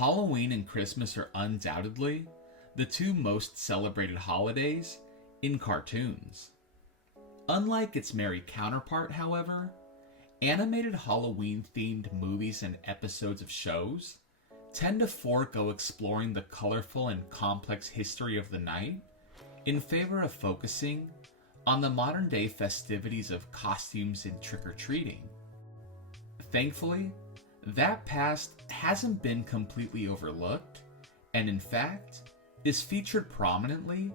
Halloween and Christmas are undoubtedly the two most celebrated holidays in cartoons. Unlike its merry counterpart, however, animated Halloween-themed movies and episodes of shows tend to forego exploring the colorful and complex history of the night in favor of focusing on the modern-day festivities of costumes and trick-or-treating. Thankfully, that past hasn't been completely overlooked, and in fact, is featured prominently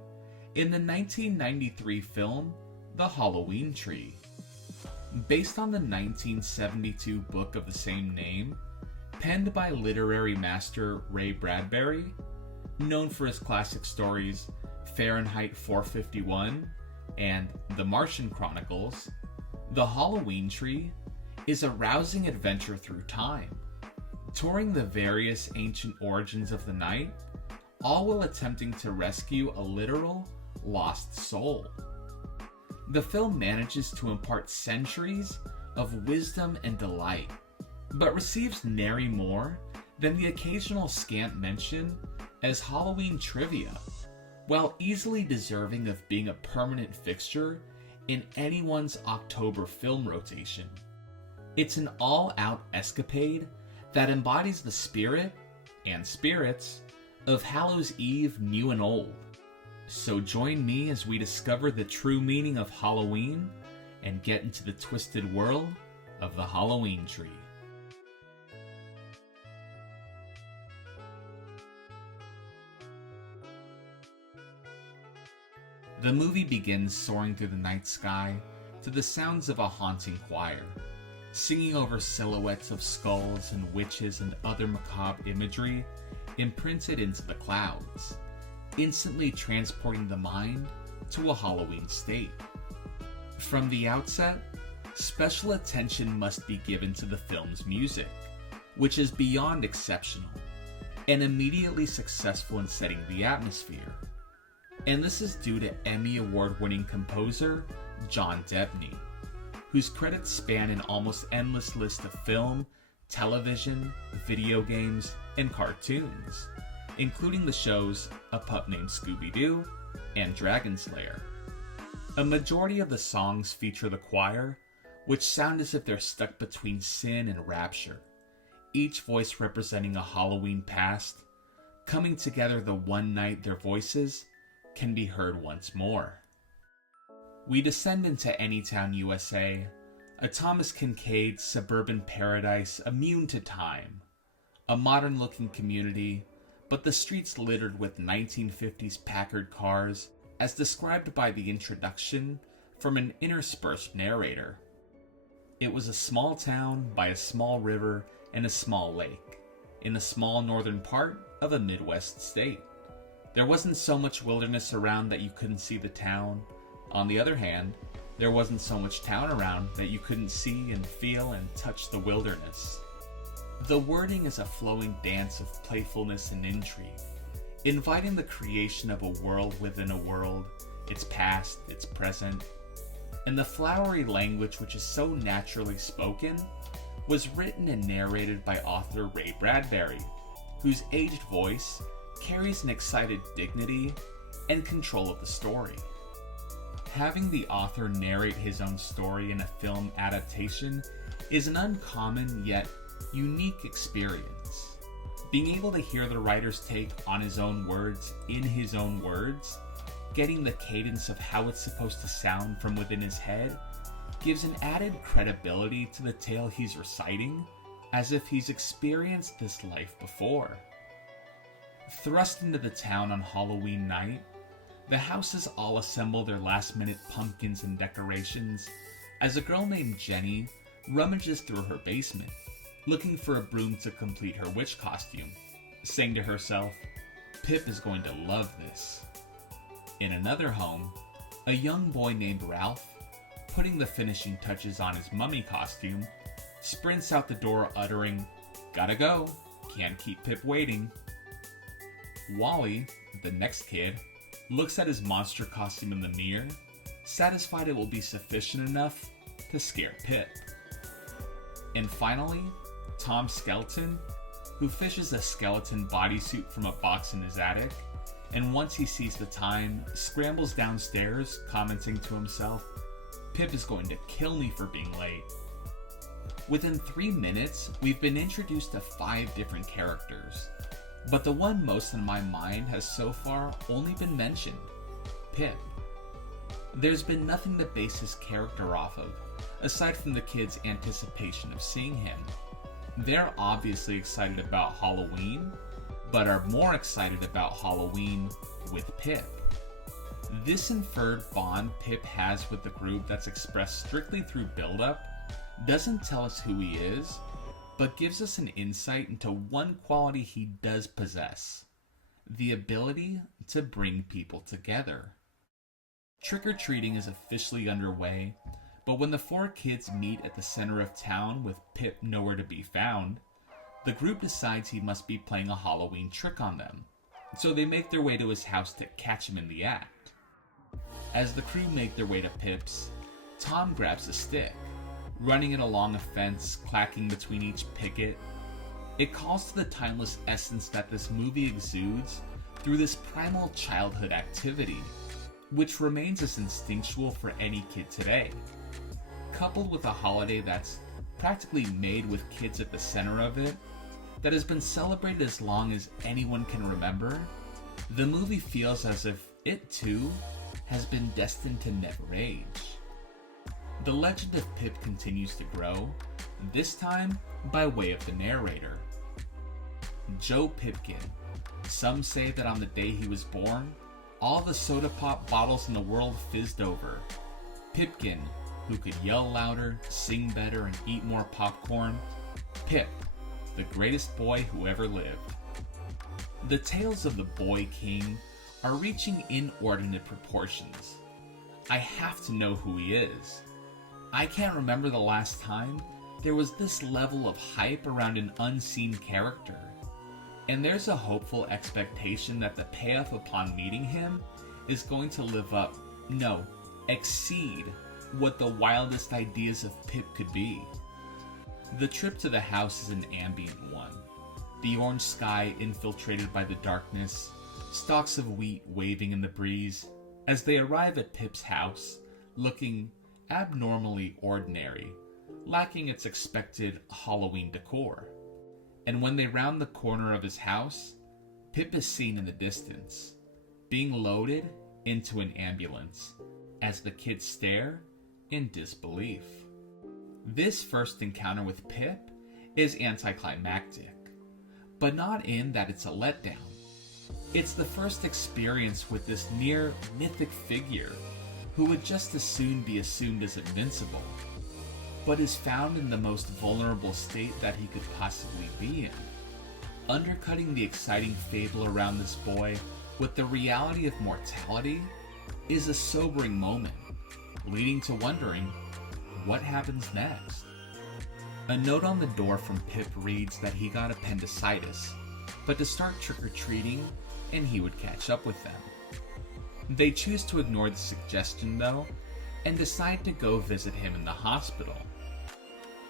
in the 1993 film The Halloween Tree. Based on the 1972 book of the same name, penned by literary master Ray Bradbury, known for his classic stories Fahrenheit 451 and The Martian Chronicles, The Halloween Tree is a rousing adventure through time, touring the various ancient origins of the night, all while attempting to rescue a literal lost soul. The film manages to impart centuries of wisdom and delight, but receives nary more than the occasional scant mention as Halloween trivia, while easily deserving of being a permanent fixture in anyone's October film rotation. It's an all-out escapade that embodies the spirit, and spirits, of Hallows Eve new and old. So join me as we discover the true meaning of Halloween and get into the twisted world of the Halloween Tree. The movie begins soaring through the night sky to the sounds of a haunting choir, singing over silhouettes of skulls and witches and other macabre imagery imprinted into the clouds, instantly transporting the mind to a Halloween state. From the outset, special attention must be given to the film's music, which is beyond exceptional, and immediately successful in setting the atmosphere. And this is due to Emmy Award-winning composer John Debney, whose credits span an almost endless list of film, television, video games, and cartoons, including the shows A Pup Named Scooby-Doo and Dragon Slayer. A majority of the songs feature the choir, which sound as if they're stuck between sin and rapture, each voice representing a Halloween past, coming together the one night their voices can be heard once more. We descend into Anytown, USA, a Thomas Kinkade suburban paradise immune to time. A modern-looking community, but the streets littered with 1950s Packard cars, as described by the introduction from an interspersed narrator. It was a small town by a small river and a small lake, in a small northern part of a Midwest state. There wasn't so much wilderness around that you couldn't see the town. On the other hand, there wasn't so much town around that you couldn't see and feel and touch the wilderness. The wording is a flowing dance of playfulness and intrigue, inviting the creation of a world within a world, its past, its present. And the flowery language which is so naturally spoken was written and narrated by author Ray Bradbury, whose aged voice carries an excited dignity and control of the story. Having the author narrate his own story in a film adaptation is an uncommon yet unique experience. Being able to hear the writer's take on his own words in his own words, getting the cadence of how it's supposed to sound from within his head, gives an added credibility to the tale he's reciting, as if he's experienced this life before. Thrust into the town on Halloween night, the houses all assemble their last-minute pumpkins and decorations as a girl named Jenny rummages through her basement, looking for a broom to complete her witch costume, saying to herself, "Pip is going to love this." In another home, a young boy named Ralph, putting the finishing touches on his mummy costume, sprints out the door uttering, "Gotta go, can't keep Pip waiting." Wally, the next kid, looks at his monster costume in the mirror, satisfied it will be sufficient enough to scare Pip. And finally, Tom Skelton, who fishes a skeleton bodysuit from a box in his attic, and once he sees the time, scrambles downstairs, commenting to himself, "Pip is going to kill me for being late." Within 3 minutes, we've been introduced to 5 different characters, but the one most in my mind has so far only been mentioned, Pip. There's been nothing to base his character off of, aside from the kids' anticipation of seeing him. They're obviously excited about Halloween, but are more excited about Halloween with Pip. This inferred bond Pip has with the group that's expressed strictly through build-up doesn't tell us who he is, but gives us an insight into one quality he does possess: the ability to bring people together. Trick-or-treating is officially underway, but when the 4 kids meet at the center of town with Pip nowhere to be found, the group decides he must be playing a Halloween trick on them, so they make their way to his house to catch him in the act. As the crew make their way to Pip's, Tom grabs a stick, running it along a fence, clacking between each picket. It calls to the timeless essence that this movie exudes through this primal childhood activity, which remains as instinctual for any kid today. Coupled with a holiday that's practically made with kids at the center of it, that has been celebrated as long as anyone can remember, the movie feels as if it too has been destined to never age. The legend of Pip continues to grow, this time by way of the narrator. Joe Pipkin. Some say that on the day he was born, all the soda pop bottles in the world fizzed over. Pipkin, who could yell louder, sing better, and eat more popcorn. Pip, the greatest boy who ever lived. The tales of the Boy King are reaching inordinate proportions. I have to know who he is. I can't remember the last time there was this level of hype around an unseen character. And there's a hopeful expectation that the payoff upon meeting him is going to live up, no, exceed what the wildest ideas of Pip could be. The trip to the house is an ambient one. The orange sky infiltrated by the darkness, stalks of wheat waving in the breeze, as they arrive at Pip's house, looking abnormally ordinary, lacking its expected Halloween decor. And when they round the corner of his house, Pip is seen in the distance, being loaded into an ambulance, as the kids stare in disbelief. This first encounter with Pip is anticlimactic, but not in that it's a letdown. It's the first experience with this near mythic figure who would just as soon be assumed as invincible, but is found in the most vulnerable state that he could possibly be in. Undercutting the exciting fable around this boy with the reality of mortality is a sobering moment, leading to wondering, what happens next? A note on the door from Pip reads that he got appendicitis, but to start trick-or-treating and he would catch up with them. They choose to ignore the suggestion though, and decide to go visit him in the hospital.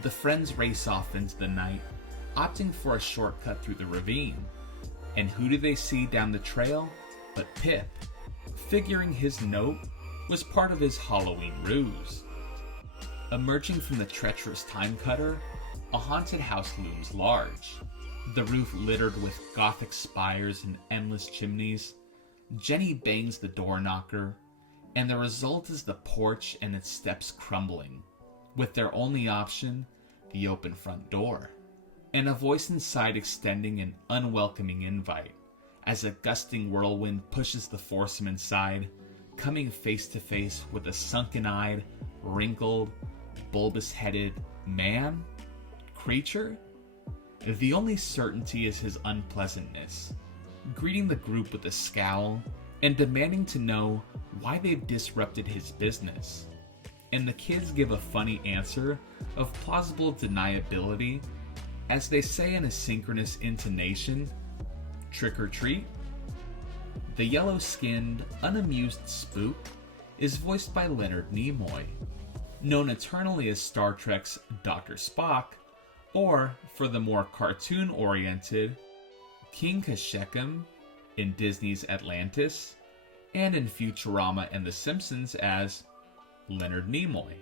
The friends race off into the night, opting for a shortcut through the ravine. And who do they see down the trail but Pip, figuring his note was part of his Halloween ruse. Emerging from the treacherous time cutter, a haunted house looms large, the roof littered with gothic spires and endless chimneys. Jenny bangs the door knocker, and the result is the porch and its steps crumbling, with their only option, the open front door, and a voice inside extending an unwelcoming invite, as a gusting whirlwind pushes the foursome inside, coming face to face with a sunken-eyed, wrinkled, bulbous-headed man? Creature? The only certainty is his unpleasantness, greeting the group with a scowl and demanding to know why they've disrupted his business. And the kids give a funny answer of plausible deniability as they say in a synchronous intonation, "Trick or treat?" The yellow-skinned, unamused spook is voiced by Leonard Nimoy, known eternally as Star Trek's Dr. Spock, Or, for the more cartoon-oriented, King Kashyyyk in Disney's Atlantis, and in Futurama and The Simpsons as Leonard Nimoy.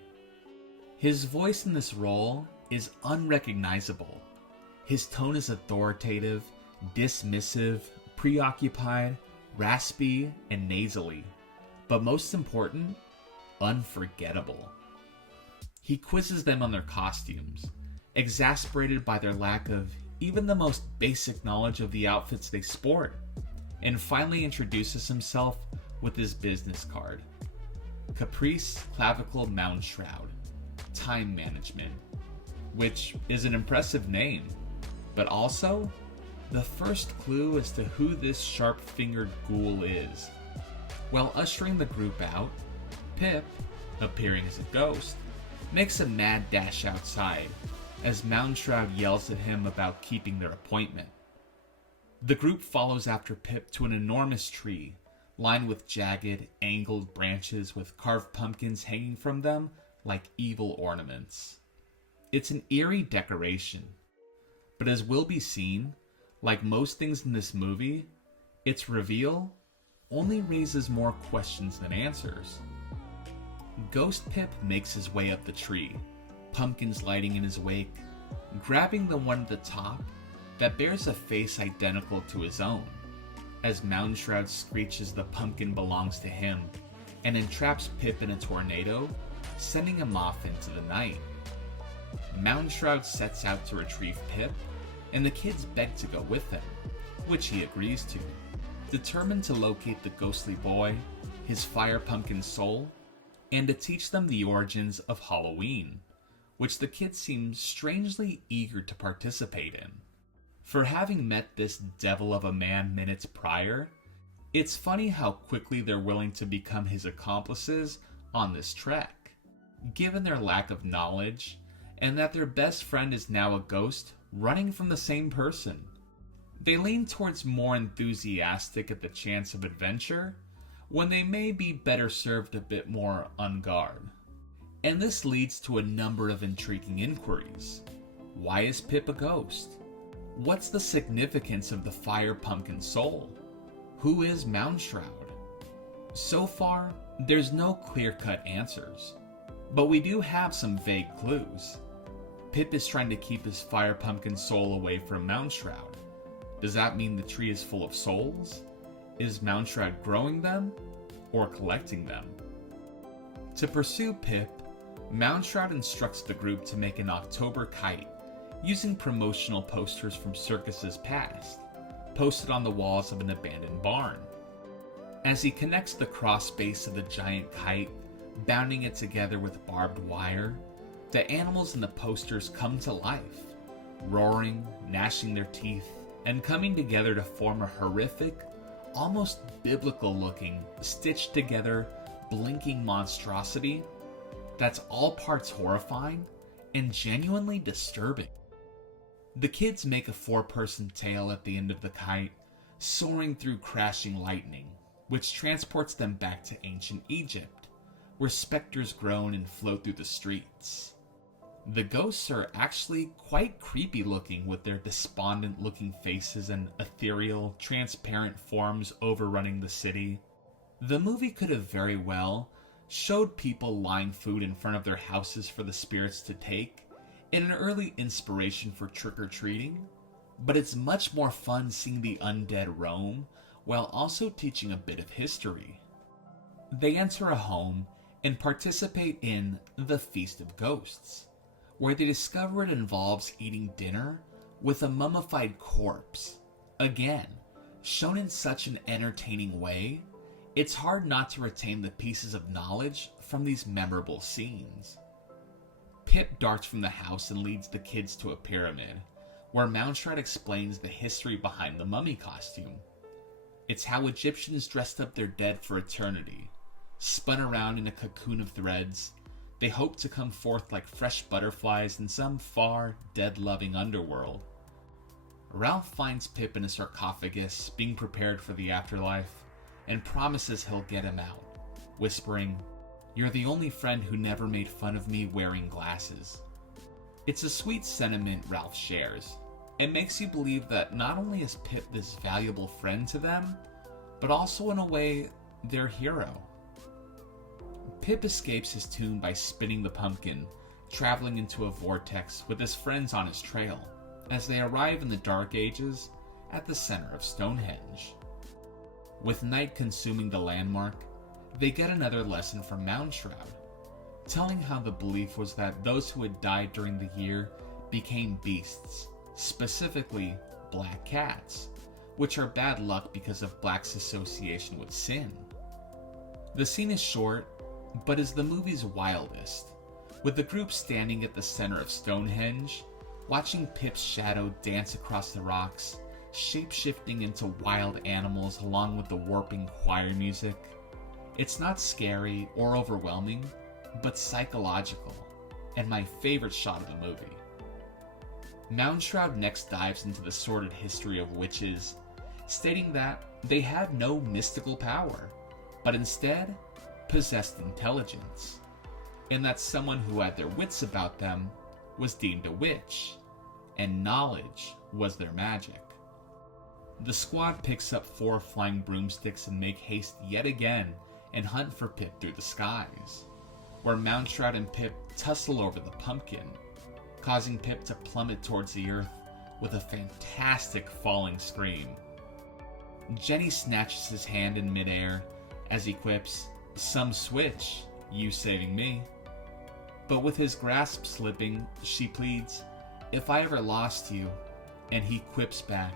His voice in this role is unrecognizable. His tone is authoritative, dismissive, preoccupied, raspy, and nasally, but most important, unforgettable. He quizzes them on their costumes, exasperated by their lack of even the most basic knowledge of the outfits they sport, and finally introduces himself with his business card. Caprice Clavicle Moundshroud, Time Management, which is an impressive name, but also the first clue as to who this sharp-fingered ghoul is. While ushering the group out, Pip, appearing as a ghost, makes a mad dash outside as Moundshroud yells at him about keeping their appointment. The group follows after Pip to an enormous tree, lined with jagged, angled branches with carved pumpkins hanging from them like evil ornaments. It's an eerie decoration, but as will be seen, like most things in this movie, its reveal only raises more questions than answers. Ghost Pip makes his way up the tree, pumpkins lighting in his wake, grabbing the one at the top that bears a face identical to his own, as Moundshroud screeches the pumpkin belongs to him and entraps Pip in a tornado, sending him off into the night. Moundshroud sets out to retrieve Pip, and the kids beg to go with him, which he agrees to, determined to locate the ghostly boy, his fire pumpkin soul, and to teach them the origins of Halloween, which the kids seem strangely eager to participate in. For having met this devil of a man minutes prior, it's funny how quickly they're willing to become his accomplices on this trek, given their lack of knowledge, and that their best friend is now a ghost running from the same person. They lean towards more enthusiastic at the chance of adventure, when they may be better served a bit more on guard. And this leads to a number of intriguing inquiries. Why is Pip a ghost? What's the significance of the fire pumpkin soul? Who is Moundshroud? So far, there's no clear-cut answers, but we do have some vague clues. Pip is trying to keep his fire pumpkin soul away from Moundshroud. Does that mean the tree is full of souls? Is Moundshroud growing them, or collecting them? To pursue Pip, Moundshroud instructs the group to make an October kite, using promotional posters from circuses past, posted on the walls of an abandoned barn. As he connects the cross base of the giant kite, bounding it together with barbed wire, the animals in the posters come to life, roaring, gnashing their teeth, and coming together to form a horrific, almost biblical-looking, stitched-together, blinking monstrosity that's all parts horrifying and genuinely disturbing. The kids make a four-person tale at the end of the kite, soaring through crashing lightning, which transports them back to ancient Egypt, where specters groan and float through the streets. The ghosts are actually quite creepy looking, with their despondent looking faces and ethereal, transparent forms overrunning the city. The movie could have very well showed people lying food in front of their houses for the spirits to take, in an early inspiration for trick-or-treating, but it's much more fun seeing the undead roam while also teaching a bit of history. They enter a home and participate in the Feast of Ghosts, where they discover it involves eating dinner with a mummified corpse. Again, shown in such an entertaining way, it's hard not to retain the pieces of knowledge from these memorable scenes. Pip darts from the house and leads the kids to a pyramid, where Moundshroud explains the history behind the mummy costume. It's how Egyptians dressed up their dead for eternity. Spun around in a cocoon of threads, they hope to come forth like fresh butterflies in some far, dead-loving underworld. Ralph finds Pip in a sarcophagus, being prepared for the afterlife, and promises he'll get him out, whispering, "You're the only friend who never made fun of me wearing glasses." It's a sweet sentiment Ralph shares, and makes you believe that not only is Pip this valuable friend to them, but also in a way, their hero. Pip escapes his tomb by spinning the pumpkin, traveling into a vortex with his friends on his trail, as they arrive in the Dark Ages at the center of Stonehenge. With night consuming the landmark, they get another lesson from Moundshroud, telling how the belief was that those who had died during the year became beasts, specifically black cats, which are bad luck because of Black's association with sin. The scene is short, but is the movie's wildest, with the group standing at the center of Stonehenge, watching Pip's shadow dance across the rocks, shape-shifting into wild animals along with the warping choir music. It's not scary or overwhelming, but psychological, and my favorite shot of the movie. Moundshroud next dives into the sordid history of witches, stating that they had no mystical power, but instead possessed intelligence, and that someone who had their wits about them was deemed a witch, and knowledge was their magic. The squad picks up 4 flying broomsticks and make haste yet again and hunt for Pip through the skies, where Moundshroud and Pip tussle over the pumpkin, causing Pip to plummet towards the earth with a fantastic falling scream. Jenny snatches his hand in midair as he quips, "Some switch, you saving me." But with his grasp slipping, she pleads, "If I ever lost you," and he quips back,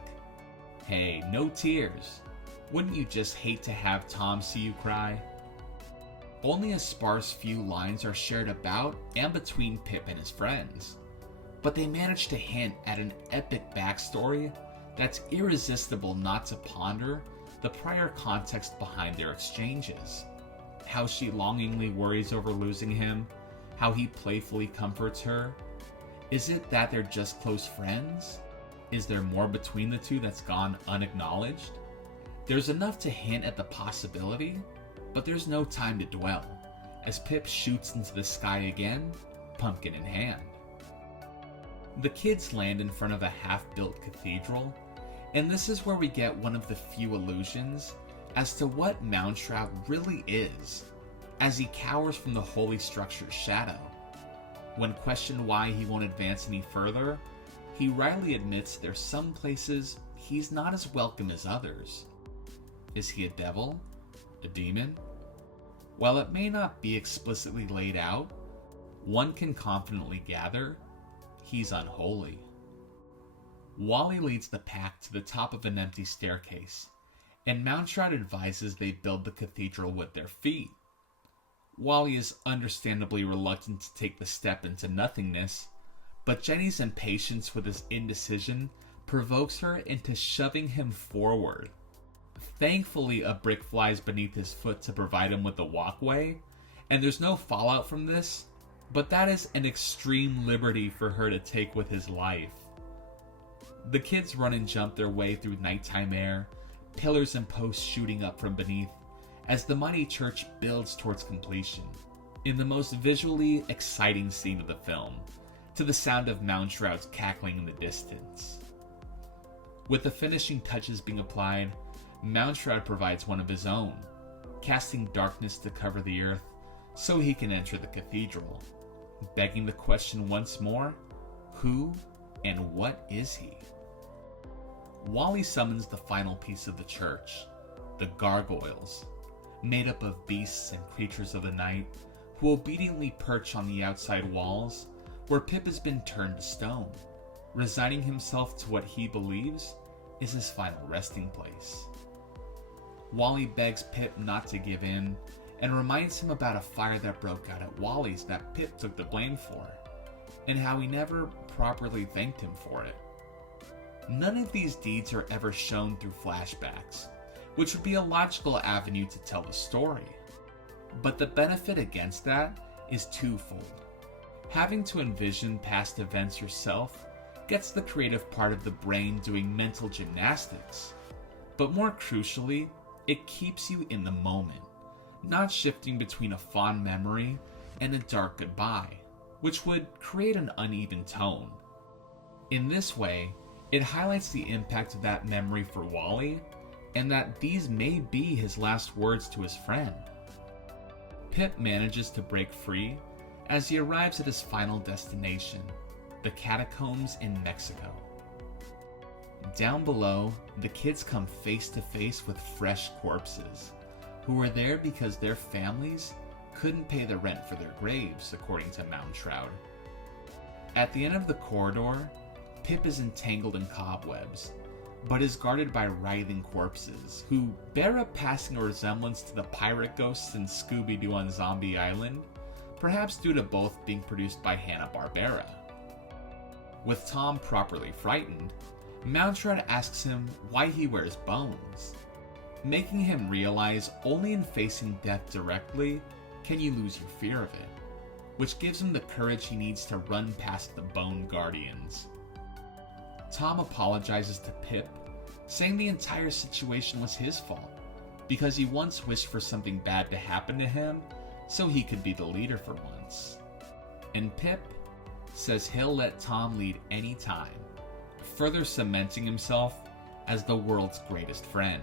"Hey, no tears. Wouldn't you just hate to have Tom see you cry?" Only a sparse few lines are shared about and between Pip and his friends, but they manage to hint at an epic backstory that's irresistible not to ponder the prior context behind their exchanges. How she longingly worries over losing him, how he playfully comforts her. Is it that they're just close friends? Is there more between the two that's gone unacknowledged? There's enough to hint at the possibility, but there's no time to dwell, as Pip shoots into the sky again, pumpkin in hand. The kids land in front of a half-built cathedral, and this is where we get one of the few illusions as to what Moundshroud really is, as he cowers from the holy structure's shadow. When questioned why he won't advance any further, he wryly admits there's some places he's not as welcome as others. Is he a devil? A demon? While it may not be explicitly laid out, one can confidently gather he's unholy. Wally leads the pack to the top of an empty staircase, and Moundshroud advises they build the cathedral with their feet. Wally is understandably reluctant to take the step into nothingness, but Jenny's impatience with his indecision provokes her into shoving him forward. Thankfully, a brick flies beneath his foot to provide him with a walkway, and there's no fallout from this, but that is an extreme liberty for her to take with his life. The kids run and jump their way through nighttime air, pillars and posts shooting up from beneath, as the mighty church builds towards completion, in the most visually exciting scene of the film, to the sound of Moundshroud's cackling in the distance. With the finishing touches being applied, Moundshroud provides one of his own, casting darkness to cover the earth so he can enter the cathedral, begging the question once more, who and what is he? Wally summons the final piece of the church, the gargoyles, made up of beasts and creatures of the night who obediently perch on the outside walls where Pip has been turned to stone, resigning himself to what he believes is his final resting place. Wally begs Pip not to give in and reminds him about a fire that broke out at Wally's that Pip took the blame for, and how he never properly thanked him for it. None of these deeds are ever shown through flashbacks, which would be a logical avenue to tell the story. But the benefit against that is twofold. Having to envision past events yourself gets the creative part of the brain doing mental gymnastics, but more crucially, it keeps you in the moment, not shifting between a fond memory and a dark goodbye, which would create an uneven tone. In this way, it highlights the impact of that memory for Wally, and that these may be his last words to his friend. Pip manages to break free as he arrives at his final destination, the catacombs in Mexico. Down below, the kids come face to face with fresh corpses, who were there because their families couldn't pay the rent for their graves, according to Moundshroud. At the end of the corridor, Pip is entangled in cobwebs, but is guarded by writhing corpses, who bear a passing resemblance to the pirate ghosts in Scooby-Doo on Zombie Island, perhaps due to both being produced by Hanna-Barbera. With Tom properly frightened, Moundshroud asks him why he wears bones, making him realize only in facing death directly can you lose your fear of it, which gives him the courage he needs to run past the Bone Guardians. Tom apologizes to Pip, saying the entire situation was his fault, because he once wished for something bad to happen to him so he could be the leader for once. And Pip says he'll let Tom lead any time, further cementing himself as the world's greatest friend.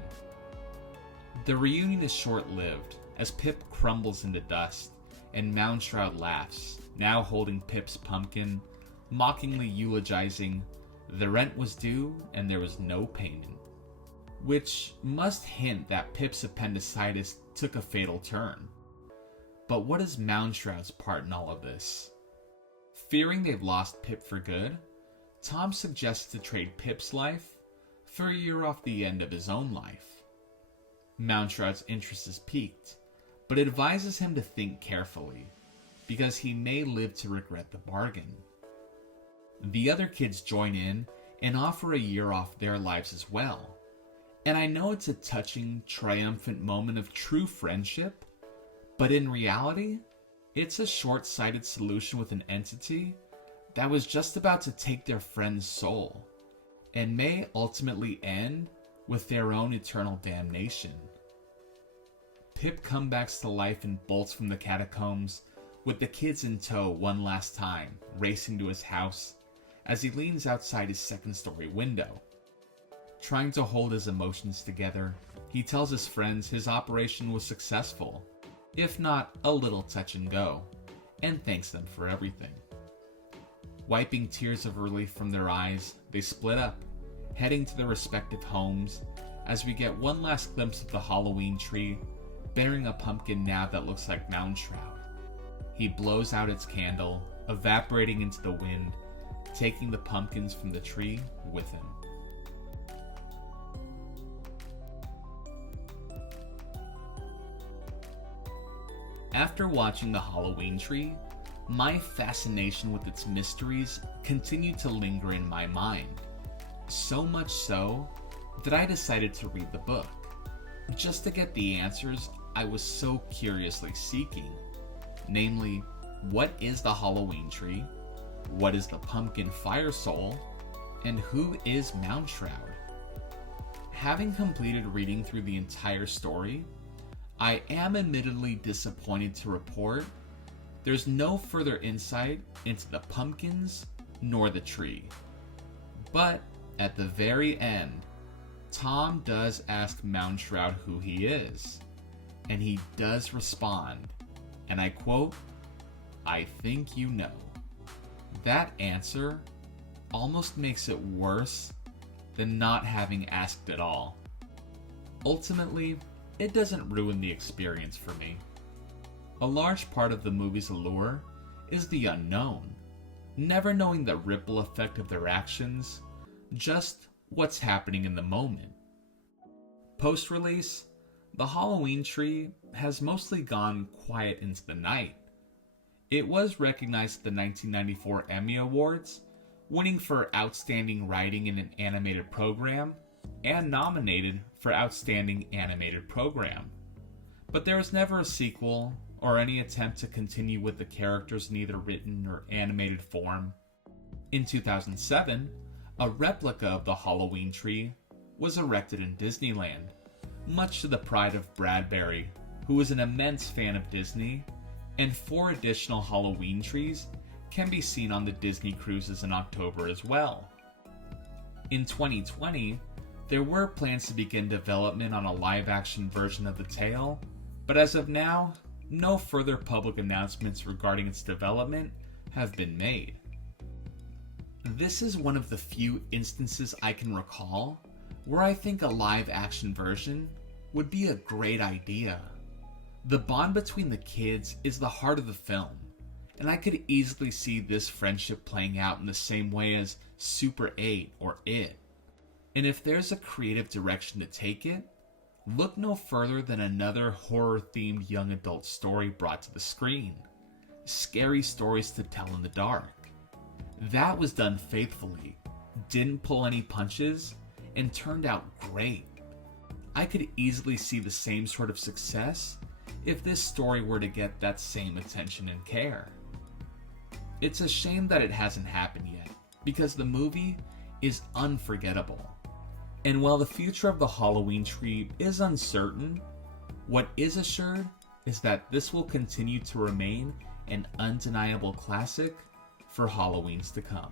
The reunion is short-lived, as Pip crumbles into dust, and Moundshroud laughs, now holding Pip's pumpkin, mockingly eulogizing, "The rent was due, and there was no payment," which must hint that Pip's appendicitis took a fatal turn. But what is Moundshroud's part in all of this? Fearing they've lost Pip for good, Tom suggests to trade Pip's life for a year off the end of his own life. Moundshroud's interest is piqued, but advises him to think carefully, because he may live to regret the bargain. The other kids join in and offer a year off their lives as well, and I know it's a touching, triumphant moment of true friendship, but in reality, it's a short-sighted solution with an entity that was just about to take their friend's soul, and may ultimately end with their own eternal damnation. Pip comebacks to life and bolts from the catacombs, with the kids in tow one last time, racing to his house as he leans outside his second-story window. Trying to hold his emotions together, he tells his friends his operation was successful, if not a little touch and go, and thanks them for everything. Wiping tears of relief from their eyes, they split up, heading to their respective homes, as we get one last glimpse of the Halloween tree, bearing a pumpkin now that looks like Moundshroud. He blows out its candle, evaporating into the wind, taking the pumpkins from the tree with him. After watching the Halloween tree, my fascination with its mysteries continued to linger in my mind. So much so that I decided to read the book, just to get the answers I was so curiously seeking. Namely, what is the Halloween tree? What is the pumpkin fire soul? And who is Moundshroud? Having completed reading through the entire story, I am admittedly disappointed to report there's no further insight into the pumpkins nor the tree. But at the very end, Tom does ask Moundshroud who he is, and he does respond, and I quote, "I think you know." That answer almost makes it worse than not having asked at all. Ultimately, it doesn't ruin the experience for me. A large part of the movie's allure is the unknown, never knowing the ripple effect of their actions, just what's happening in the moment. Post-release, the Halloween tree has mostly gone quiet into the night. It was recognized at the 1994 Emmy Awards, winning for Outstanding Writing in an Animated Program, and nominated for Outstanding Animated Program. But there was never a sequel, or any attempt to continue with the characters in either written or animated form. In 2007, a replica of the Halloween tree was erected in Disneyland, much to the pride of Bradbury, who was an immense fan of Disney, and 4 additional Halloween trees can be seen on the Disney cruises in October as well. In 2020, there were plans to begin development on a live-action version of the tale, but as of now, no further public announcements regarding its development have been made. This is one of the few instances I can recall where I think a live-action version would be a great idea. The bond between the kids is the heart of the film, and I could easily see this friendship playing out in the same way as Super 8 or It. And if there's a creative direction to take it, look no further than another horror-themed young adult story brought to the screen. Scary stories to tell in the dark. That was done faithfully, didn't pull any punches, and turned out great. I could easily see the same sort of success if this story were to get that same attention and care. It's a shame that it hasn't happened yet, because the movie is unforgettable. And while the future of the Halloween tree is uncertain, what is assured is that this will continue to remain an undeniable classic for Halloweens to come.